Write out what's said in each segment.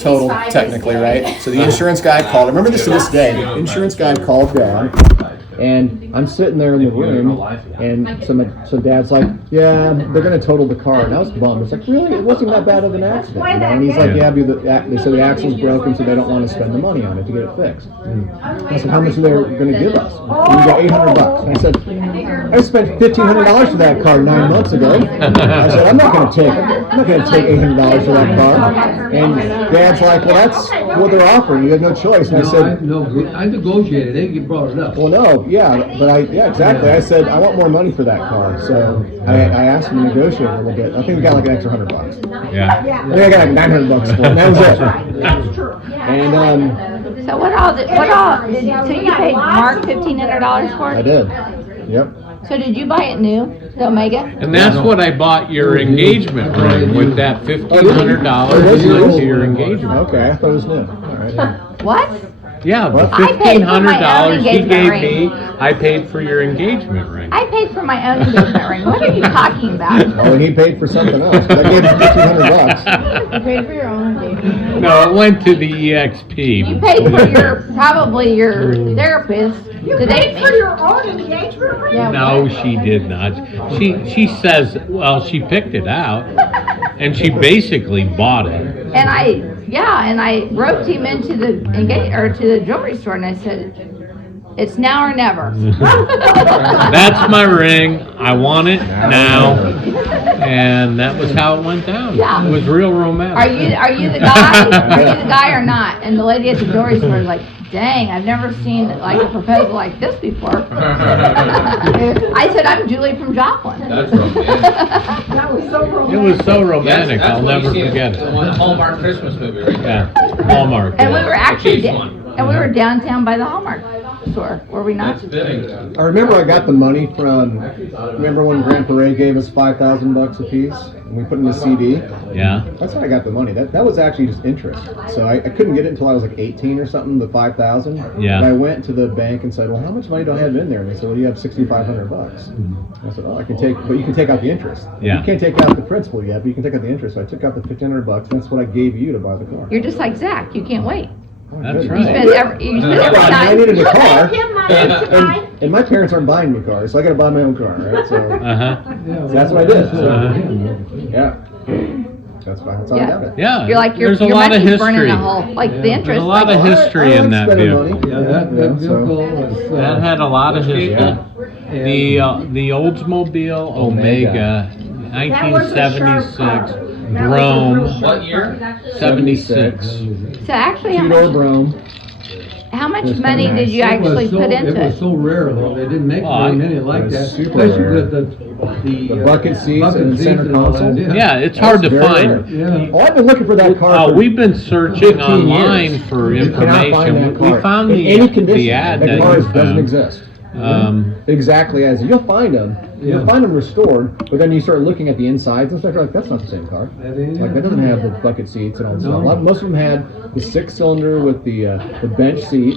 total technically, right? So the insurance guy called. I remember this to this day. The insurance guy called Dad, and I'm sitting there in the room, and so Dad's like, "Yeah, they're gonna total the car," and I was bummed. It's like, really? It wasn't that bad of an accident, you know? And he's like, "Yeah, they said the axle's broken, so they don't want to spend the money on it to get it fixed." I said, "How much are they going to give us?" And he got $800. And I said, "I spent $1,500 for that car 9 months ago." I said, "I'm not going to take $800 for that car." And Dad's like, "Well, that's what they're offering. You have no choice." And I said, I negotiated. They brought it up. "Well, no, yeah, exactly." I said, "I want more money for that car." So I asked him to negotiate a little bit. I think we got like an extra $100. Yeah. I think I got like $900 for it, and that was it. That's true. And So so you paid Mark $1,500 for I it? did. Yep. So did you buy it new, the Omega? And that's what I bought your engagement ring with that $1,500 went to your engagement. Okay, I thought it was new. All right. What? Yeah, the What? I paid for my own $1,500 he engagement gave ring. me, I paid for your engagement ring. I paid for my own engagement ring. What are you talking about? Oh, and he paid for something else. But I gave him $1,500. You paid for your own engagement. No, it went to the EXP. You paid for probably your therapist You to date paid for me. your own engagement ring? Yeah. No, she did not. She says, well, she picked it out, and she basically bought it. And I roped him into to the jewelry store, and I said, "It's now or never." That's my ring. I want it now. And that was how it went down. Yeah. It was real romantic. Are you the guy? Are you the guy or not? And the lady at the jewelry store was like, "Dang, I've never seen like a proposal like this before." I said, "I'm Julie from Joplin." That's romantic. That was so romantic. It was so romantic. I'll what you never see in forget the it. one Hallmark Christmas movie right there. Yeah, Hallmark. And we were actually Cheap one. downtown by the Hallmark store, were we not? That's fitting. I remember I got the money from, remember when Grand Parade gave us $5,000 a piece? And we put in a CD? Yeah. That's how I got the money. That was actually just interest. So I couldn't get it until I was like 18 or something, the 5,000. Yeah. And I went to the bank and said, "Well, how much money do I have in there?" And they said, "Well, you have $6,500. I said, "Oh, I can take, but you can take out the interest. Yeah. You can't take out the principal yet, but you can take out the interest." So I took out the $1,500. And that's what I gave you to buy the car. You're just like Zach. You can't wait. Oh, That's goodness. right. You spend every I time. needed a car. Give him money to buy. And my parents aren't buying me cars, so I got to buy my own car, right? So Uh-huh. that's what I did. So, Uh-huh. yeah, that's fine. That's how I got it. Yeah. You're like your there's a lot of money's burning history. a hole. Like the There's interest. a lot like, of history I in like that spending vehicle. money. Yeah, that vehicle was. That had a lot of history. Yeah. The Oldsmobile Omega, That was a sharp 1976 car. Brougham, What year? 76. So actually, Two-door Brougham. how much Just money nice. did you It was actually so- put into It was it? so rare though, they didn't make Oh, very many like it was that, super especially rare. with the bucket seats and seats center and all that, console. Yeah, it's hard to Very rare. find. Yeah. Oh, I've been looking for that car. for We've been searching 15 online years. for You cannot find that information. We car. found in the any condition. the ad that that car you doesn't found. exist. Um, Exactly as you'll find them. You'll Yeah. find them restored, but then you start looking at the insides and stuff. You're like, that's not the same car. Like that doesn't have the bucket seats and all that No. stuff. Most of them had the 6-cylinder with the bench seat,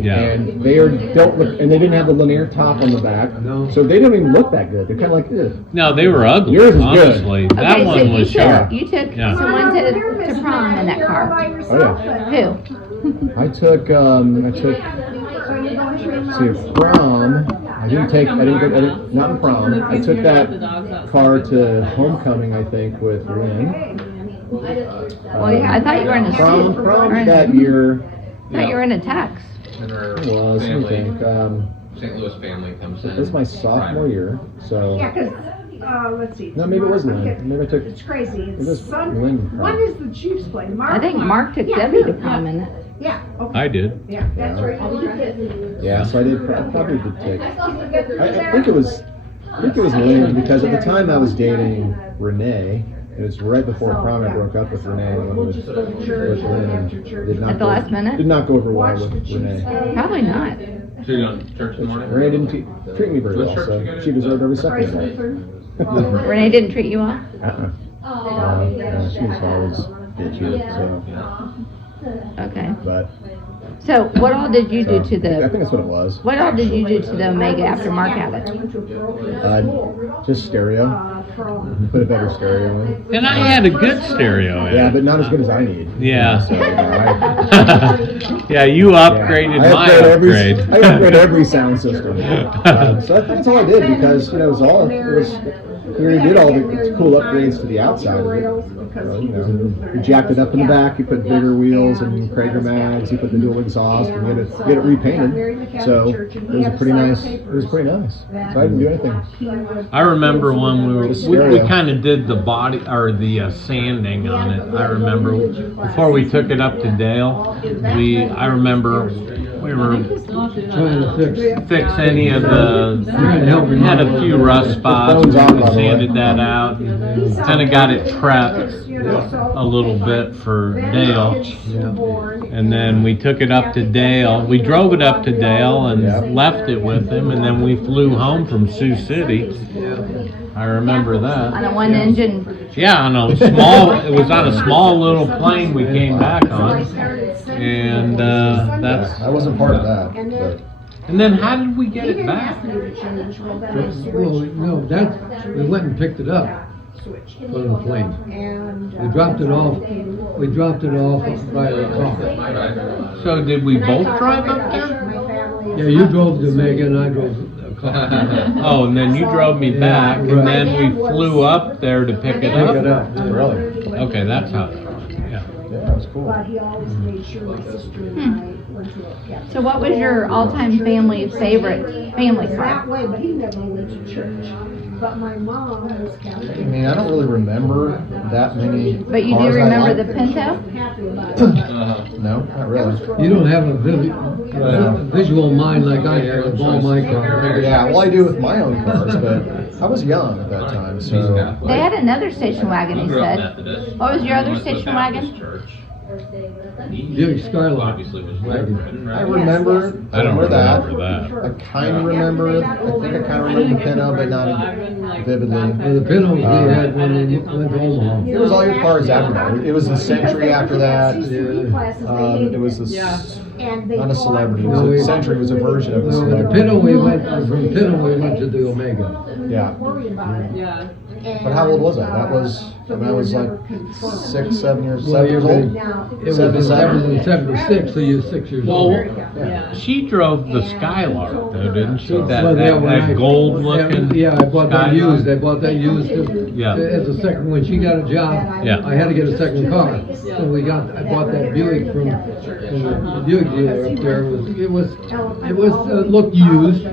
yeah. and they don't look, and they didn't have the linear top on the back, No. so they don't even look that good. They're kind of like, ugh. No, they were ugly. Yours is good. Honestly, that Okay, so one was sharp. you took Yeah. someone to prom in that car. Oh, Who? I took, see, prom. I didn't, not in prom. I took that car to homecoming, I think, with Lynn. Well, yeah, I thought you were in a Prom suit. Or in- that year. I thought you were in a tux. And her It was, let me family, think. St. Louis family comes in. This was my sophomore year, so. Yeah, because, let's see. No, maybe it was Lynn. Okay. Maybe I took. It's crazy. It was It's Sun. Lynn. When is the Chiefs play? I think Mark took Yeah, Debbie to yeah, prom in it. Yeah, okay. I did. Yeah, that's right. Yeah, so I did. I probably did take. I think it was. I think it was Lynn because at the time I was dating Renee. It was right before prom. I broke up with Renee and went with Lynn. And did not At the go- last minute? Did not go over well with Renee. Probably not. So you're on church in the morning? Renee didn't treat me very well, so she deserved every second of it. Renee didn't treat you well? She was always bitchy, so, Okay. but So what all did you do to I the, think that's what it was. what all did you do to the Omega after Mark had it? Just stereo. Put a better stereo in. And I had a good stereo in Yeah, it. but not as good as I need. Yeah. So, Yeah, you upgraded I my upgrade upgrade. I upgrade every sound system. So that's all I did because it was we already did all the cool upgrades to the outside of it. You jacked it up in the back, you put bigger wheels and Krager mags, you put the dual exhaust, and you had it repainted. So it was pretty nice. So I didn't do anything. I remember when we Stereo. kind of did the body or the sanding on it. I remember before we took it up to Dale, I remember we were Trying to fix any of the, Trying to help we had a few rust spots, we sanded that out, kind of got it prepped a little bit for Dale. And then we took it up to Dale, we drove it up to Dale and left it with him, and then we flew home from Sioux City. I remember On that. a one engine? Yeah, on a small, it was on a small little plane we came back on. And that's, I wasn't part of that. But and then how did we get it back? Well, no, we went and picked it up on the plane. We dropped it off by the car. So did we both drive up there? Yeah, you drove to Omega and I drove the car. Oh, and then you drove me back, and then we flew up there to pick it Pick it up? up. yeah. really, Okay, that's how, yeah. yeah, that was cool. But he always made sure my sister and I went to a Catholic. So what was your all-time family favorite family car? That way, but he never went to church. But my mom was Catholic. I mean, I don't really remember that many. But you do cars I remember liked. the Pinto? Happy about it. No, not really. You don't have a visual mind like I have with all my cars. Yeah, well, I do with my own cars, but I was young at that time, so. They had another station wagon, he Grew up said. Methodist. What was your other Went to a station Baptist wagon? church. Buick Skylark. Obviously was Wagon. I remember I don't that. remember that. I kind of remember it. I think I kind of remember the Pinto, but not vividly. Well, the Pinto we had when we went to Omaha. It was all your cars after that. It was the Century after that. It was the, not a celebrity, it was a Century, it was a version of the No, the celebrity. Pinto from Pinto we went to the Omega. Yeah. But how old was I? That was, when I was like 6, 7 years, Well, 7 years old. It was in 76, so you're 6 years Well, old. Yeah. she drove the Skylark though, didn't she? That, Well, yeah, when I- that gold looking. Yeah, I bought that Skylark. used. I bought that used Yeah. as a second. When she got a job, Yeah. I had to get a second car. So I bought that Buick from the Buick dealer up there. It was looked used,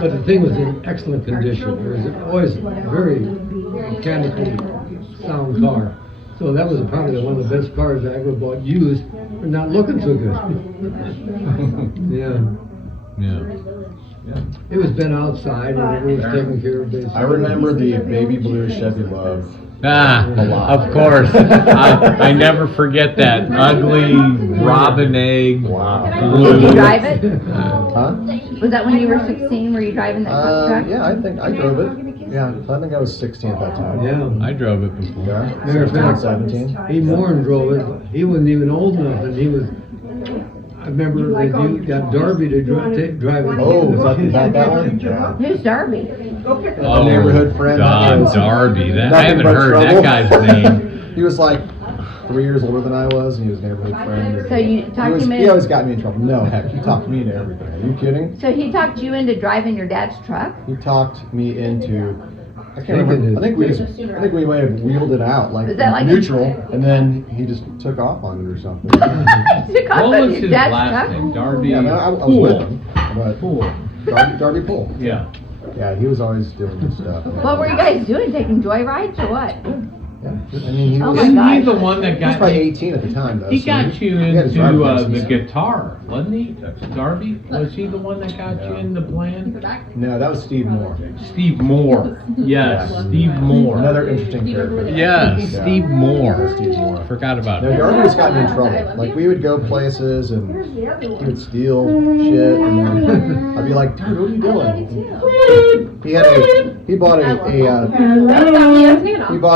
but the thing was in excellent condition. It was always very mechanically sound car. So that was probably one of the best cars I ever bought used for not looking so good. Yeah. Yeah. It was been outside and it was taken care of basically. I remember the baby blue Chevy Love. Ah, of course. I never forget that ugly robin egg Wow. Did you blue. drive it? Huh? Was that when you were 16? Were you driving that truck? Yeah, I think I drove it. Yeah, I think I was 16 at that time. Yeah. I drove it before. Yeah, Matter of 16, fact, 17. He Moran drove it. He wasn't even old enough, and he was. I remember that you got Darby to drive it. Oh, is that one? Yeah. Who's Darby? A neighborhood friend. Don that Darby. That, I nothing haven't but heard trouble. that guy's name. He was like 3 years older than I was, and he was a neighborhood friend. So you talked him He in, always got me in trouble. No, heck, he talked me into everything. Are you kidding? so he talked you into driving your dad's truck? He talked me into. I can't remember. I think we might have wheeled it out like Is that like a- neutral, and then he just took off on it or something. You What caught was your his dad's last truck? name? Darby. Yeah, I was with him, but Darby Poole. Yeah. Yeah, he was always doing this stuff. What were you guys doing? Taking joyrides or what? Yeah, I mean, he Oh was, my Isn't he gosh. the one that he was got probably you? 18 at the time, though. He so got you he had his driver's into the license. guitar, wasn't he? Darby? Was he the one that got you in the band? No, that was Steve Moore. Steve Moore. Yes, Yeah. Steve Moore. Another interesting character. Yes, Yeah. Steve Moore. Steve Moore. Forgot about No, it. Darby just got me in trouble. Like, we would go places and he would steal shit, and then I'd be like, dude, what are you doing? He bought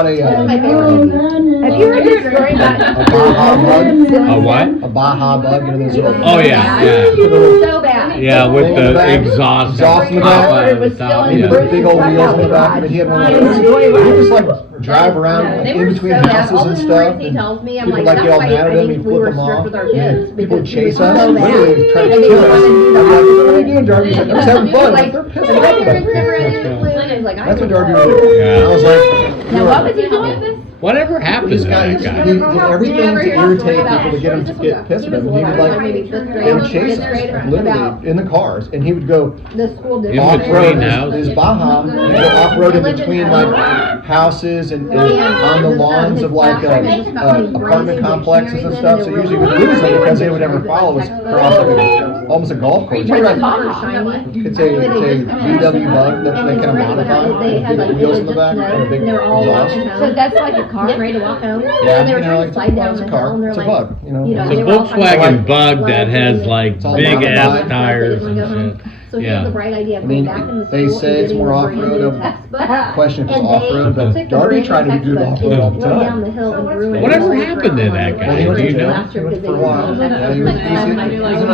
a my favorite movie. Have you heard this story about A Baja bug? A what? A Baja bug, you know, those little. Oh, yeah, yeah. So bad. Yeah, with the exhaust. Exhaust in the top back. of It was the still top, in He yeah. put big old wheels in the back, but he had one of those. He would just like drive around like, They in were between so bad. houses All and the stuff. stories he and tells me, I'm people like, get that's all why mad at I him. think He'd we flip were them strict off. with our kids. People would because he chase was us. so bad. Literally trying to And they kill would us. wanna do I'm like, that. what are you doing, Darby? He's like, I'm just having fun. Like, They're the pissing me parents off. never had any clue. And I was like, That's what Darby know. would do. Yeah. And I was like, Now, what was he doing? Whatever happened this to guy, that he guy? did everything to irritate people to get him to get pissed at him. He would like, they would chase us, literally, in the cars, and he would go The school In district. between off-road, houses. his Baja, he'd go off-road in between like houses and on the lawns of like apartment complexes and stuff, so usually we'd lose them because they would never follow us across like almost a golf course. You're right. It's a VW bug that they kind of modify, They had like, big wheels in the back and a big they were all exhaust. walking home. So that's like a car? Getting ready to walk home. Yeah, And they were you know, trying like, to slide down it's a the car, hill and they're it's a like, bug, you know. It's they a were all trying to Volkswagen like, Bug like, that has and like It's all big modified. ass tires They didn't and go home. shit. So he had Yeah. the bright idea of I mean, going back in the they school say and it's getting more a brand off-road new of- textbook. Question if it's And off-road, they but took the Darby brand tried to new do it textbook off-road all and the went time. down the hill and ruined Whatever it. happened to that guy? Well, he went Do to you jail know? for a while. Yeah, he was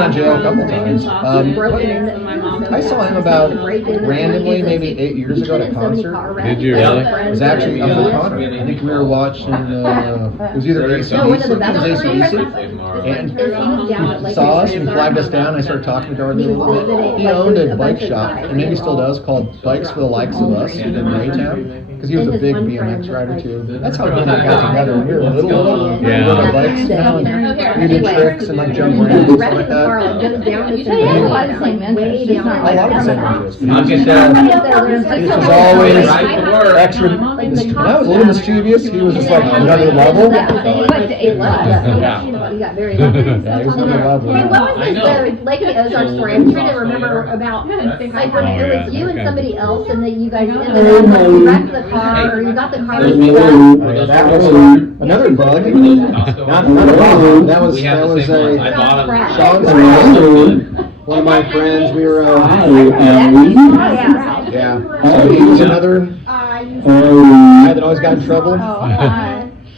in jail a couple times. I saw him about randomly, maybe 8 years ago at a concert. Did you really? It was actually, I was with Connor. I think we were watching, it was either AC/DC, No, one of the it best was AC/DC. Tomorrow. And Is he was down at like. saw us and flagged us down. I started talking to Darby a little bit. He owned a bike shop, and maybe still does, called Bikes for the Likes of Us in Raytown. Because he was a big BMX rider too. That's how we got together when we were little. We Yeah. rode our bikes, you know, and we did tricks and like jump ramps and stuff like that. You say he has a lot of the same interests, just not A like lot of the same that. interests. I'll get that. He was always extra, when I was a little mischievous, he was just like another level. Yeah, he went to A+. Yeah. He got very lucky. Yeah, he was another level. Hey, what was this, the Lake of the Ozark story? I'm trying to remember about, like, it was you and somebody else, and then you guys ended up, like, you wrecked the car, or you got the car Those stuck. people- That was another bug. Not a Baja. That was We have the a same ones. I bought them. Sean's friend. One of my friends. We were. Yeah. So he was another guy that always got in trouble.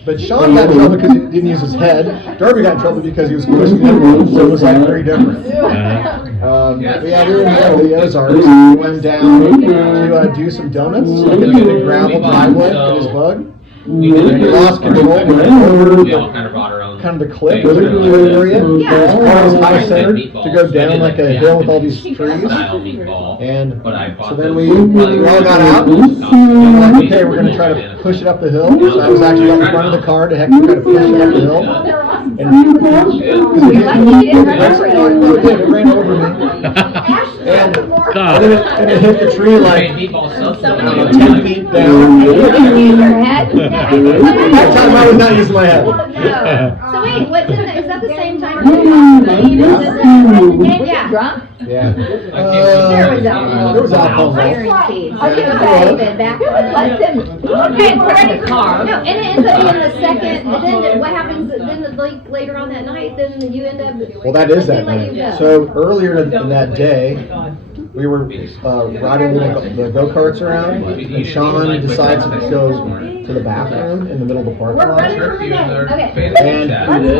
But Sean got in trouble because he didn't use his head. Darby got in trouble because he was pushing everyone. So it was like very different. But yeah, we were in the Ozarks. We went down to do some donuts, like in a gravel driveway in his bug. We And he lost control. He went over We all the, kind of brought our own. kind of the cliff area. His car was high centered to go down like a hill with all these trees. Style meatball. And But I bought so then those. we all got out. We were like, okay, we're gonna try to push it up the hill. So I was actually at the front of the car to heck try to push it up the hill. And You're lucky you didn't run over it ran over me. And then it hit the tree like, I don't know, 10 feet down. Use your head? That time I was not using my head. So wait, what's in the, is that the same time? Yeah. Drunk? Yeah. There was alcohol. There was alcohol. Hiring fees. I was gonna say, Back who would let them, you can't put in the car. No, and it ends up being the second, and then what happens, then like later on that night, then you end up. Well, that is that they let you night. go. So earlier in that day, we were riding the go-karts around, and Sean decides to go to the bathroom in the middle of the parking We're lot. running for the day. Okay. And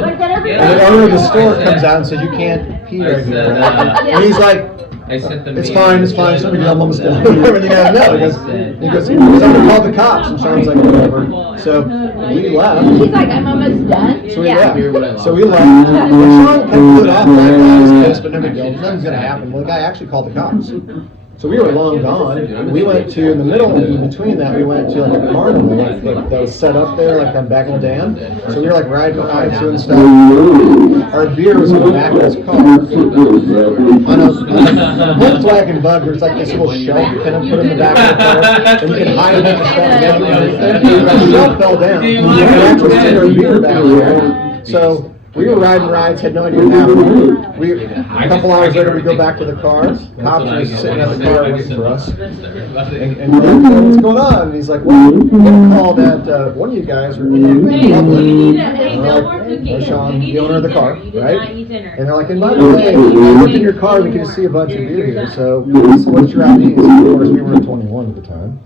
Let's get everybody. And the owner of the store comes out and says, you can't pee right here. Right? And he's like, I sent them. it's fine, somebody I'm almost done. Everything I know. He goes, somebody called the cops. And Sean's like, whatever. So we left. She's like, I'm almost done. So we Yeah. left. So we left. And Sean kind of put off like, I was pissed, but no big deal. Nothing's going to happen. Well, the guy actually called the cops. So we were long gone. We went to, in the middle, in between that, we went to like a carnival like that was set up there, like on back in the dam. So we were like riding to and stuff. Our beer was in the back of his car. On a Volkswagen Bug, there's like this little shelf you kind of put in the back of the car, and you can hide a bunch of stuff and everything. That shelf fell down. And we actually set our beer back there. So we were riding rides, had no idea what happened. A couple hours later, we go back to the car. Cops are just sitting in the car waiting for us. And we're like, "Oh, what's going on?" And he's like, well, we got a call that one of you guys are in public. And we're like, "Oh, Sean, the owner of the car, right?" And they're like, and by the way, we looked in your car, we can just see a bunch of beer here. So what's your IDs? Of course, we were 21 at the time.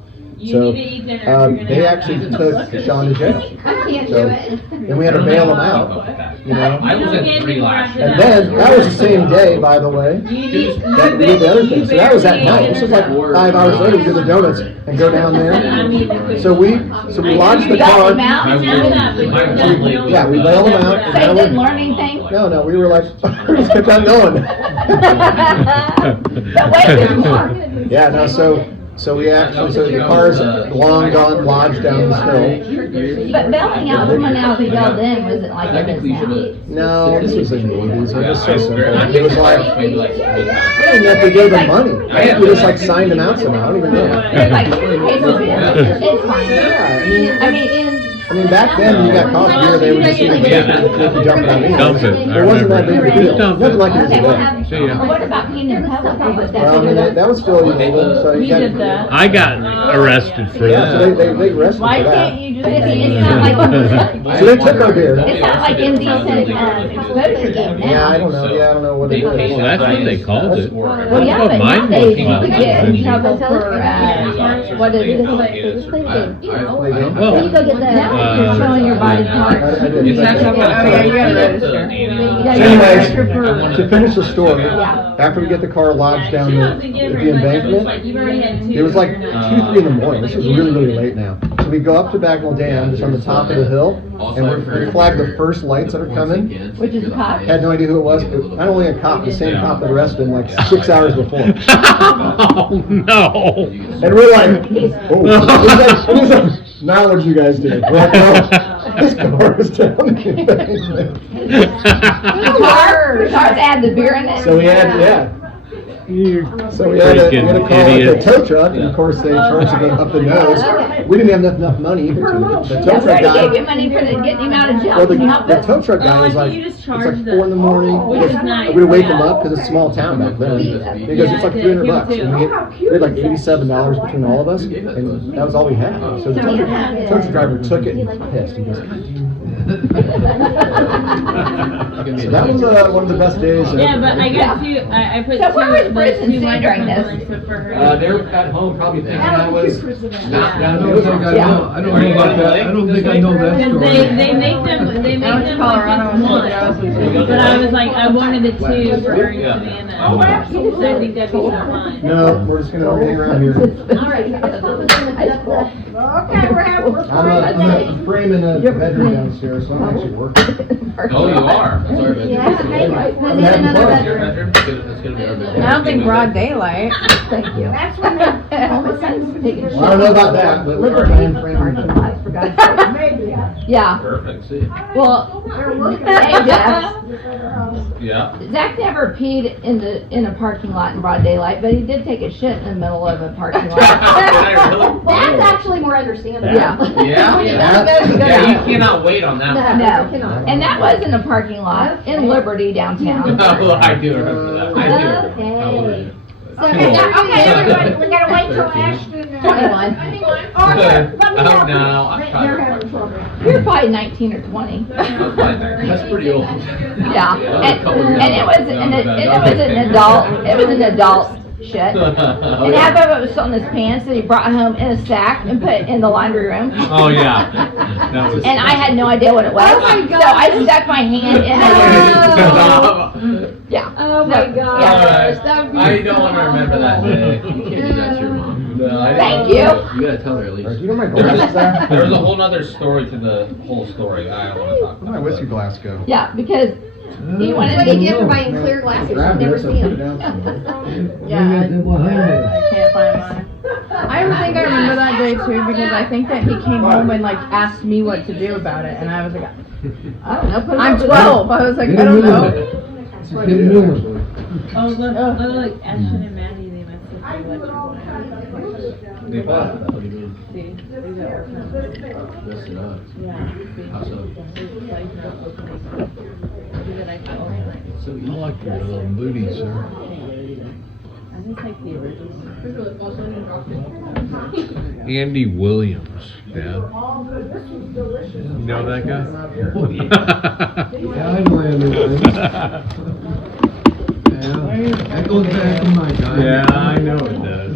So they actually took Sean to jail. I can't So do it. then we had to bail him out, you know. I was in 3 last year. And then that was the same day, by the way, that we did the other thing. So that was at night. This was like 5 hours later. We did the donuts and go down there. So we lodged the You got car. him out? Yeah, we bailed him out. So you didn't learn anything? No, we were like, let's get that going. But wait, there's more. Yeah, no, so we actually, so the car's long gone, lodged down this hill. But bailing out someone out who bailed in wasn't like this now. No, this was in the 80s, it was so simple. It was like, maybe like 3 I don't even know if we gave them money. We just like signed them out somehow, I don't even know. There's like 3 cases. It's fine. I mean, back then, you got coffee here, they would just even dump it on me. Dump it, I It wasn't that big remember. of a deal, Dump it. nothing like it is Okay, today. See ya. well, what about peeing in public? Was that Well, I mean, that was still illegal, so you got. I got arrested for Yeah, so that. they arrested Why for that. can't you just, it's not like, So they took our beer. it's not like indecent, exposure game now. Yeah, I don't know what they did. Well, that's what they called it. Well, yeah, That's but what mine nowadays was you called. could get in trouble for, what is it? When you go get Now you're showing your body parts. Anyways, to finish the story, Yeah. after we get the car lodged down at the embankment, it was like 2, 3 in the morning. This was really, really late now. So we go up to Bagnell Dam, just on the top of the hill, and we flag the first lights that are coming. Which is a cop. Had no idea who it was. Not only a cop, the same cop that arrested him like 6 hours before. Oh, no. And we're like, oh. He's like, now what did you guys do? We're like, well, this car was down the embankment. Cars had the beer in it. So we had, yeah. You So we had to freaking call it the idiot. tow truck, and of course they charged it up the nose. We didn't have enough money either to, the tow That's truck right, they gave you guy. money for getting him out of jail. Well, Can you help the us? tow truck guy was like, it's like 4 in the morning. We'd wake him up, because it's a small town back then. He goes, it's like $300. And we had like $87 between all of us, and that was all we had. So the tow truck driver took it and he was pissed. He goes, God damn. So that was one of the best days. Yeah, but I got I put So where was two, Bruce and two Sue during this? microphones for her. They were at home probably thinking I was. I don't think I know about that, I don't think I know that Because story. they make them like just one. But I was like, I wanted the 2 for her and Savannah. So I think that'd be so fun. No, we're just gonna hang around here. All right. Okay, I'm framing a bedroom downstairs, so I'm actually working. Oh, you are? Sorry, bedroom. And then another It's your bedroom. bedroom? It's gonna be our bedroom. I don't think broad daylight. Thank you. That's when they, All my son's taking shit. Well, I don't know about that, but we're Liberty framing. parking lots, for God's sake. maybe, Yeah, Perfect, see? well, they're looking hey, Jeff, Yeah. Zach never peed in a parking lot in broad daylight, but he did take a shit in the middle of a parking lot. That's actually more understandable. Yeah. Yeah? Yeah, you cannot wait on that one. No, and that was in a parking lot in Liberty downtown. Oh, I do remember that. I do. Okay. So, Okay, everybody, we gotta wait till Ashton. 21. Oh, here, let me Oh, help you. no, I'm trying They're to having trouble. You're probably 19 or 20. That's pretty old. Yeah, and it was an adult shit. And half of it was on his pants that he brought home in a sack and put in the laundry room. Oh, yeah. That was. And I had no idea what it was. Oh my So I stuck my hand in it. Yeah. Oh my No, gosh. yeah. I don't want to remember that day. You can't do that to your mom. No, I Thank didn't. you. You gotta tell her at least. Do you know my glasses there? There's a whole nother story to the whole story. I don't want to talk Where'd my about. whiskey glass go? Yeah, because he wanted That's what you to get for buying clear glasses, you Grabbed never it, so see I put it them. down somewhere. Yeah, I can't find mine. I think I remember that day too because I think that he came home and like asked me what to do about it, and I was like, I don't know, put it I'm over 12. I was like, I don't know. Just get a new one. Oh, look, Ashton and Maddie, they messed up the electrical. They bought it. What do you mean? See, they got work on it. Messed it up. Yeah. How so? Like, not opening. See that I can open it. So I like your little booties, sir. I just like the original. Andy Williams, Dad. You know that guy? Yeah, I know Andy Williams. Yeah, that goes back to my time. Yeah, I know it does.